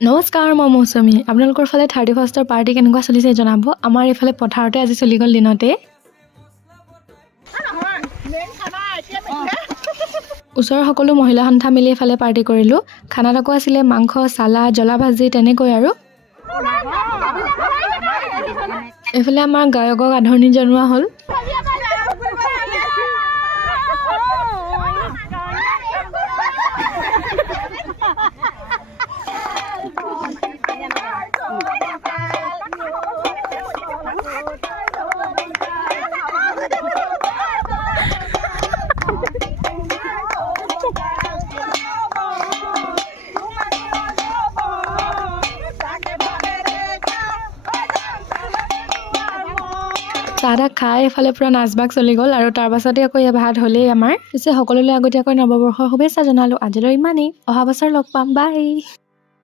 নমস্কাৰ, মই মৌচুমী। আপোনালোকৰ ফালে 31ৰ পাৰ্টি কেনেকুৱা চলিছে জনাব। আমাৰ এইফালে পথাৰতে আজি চলি গ'ল দিনতে। ওচৰৰ সকলো মহিলা সন্থা মিলি এইফালে পাৰ্টি কৰিলোঁ। খানাত আকৌ আছিলে মাংস, চালাড, জ্বলা ভাজি তেনেকৈ আৰু। এইফালে আমাৰ গায়কক আদৰণি জনোৱা হ'ল। চাহ খাই এইফালে পূৰা নাচ বাগ চলি গ'ল আৰু তাৰ পাছতে আকৌ এই ভাত হ'লেই আমাৰ। পিছে সকলোলৈ আগতীয়াকৈ নৱবৰ্ষৰ শুভেচ্ছা জনালোঁ। আজিলৈ ইমানেই। অহা বছৰ লগ পাম। বাই।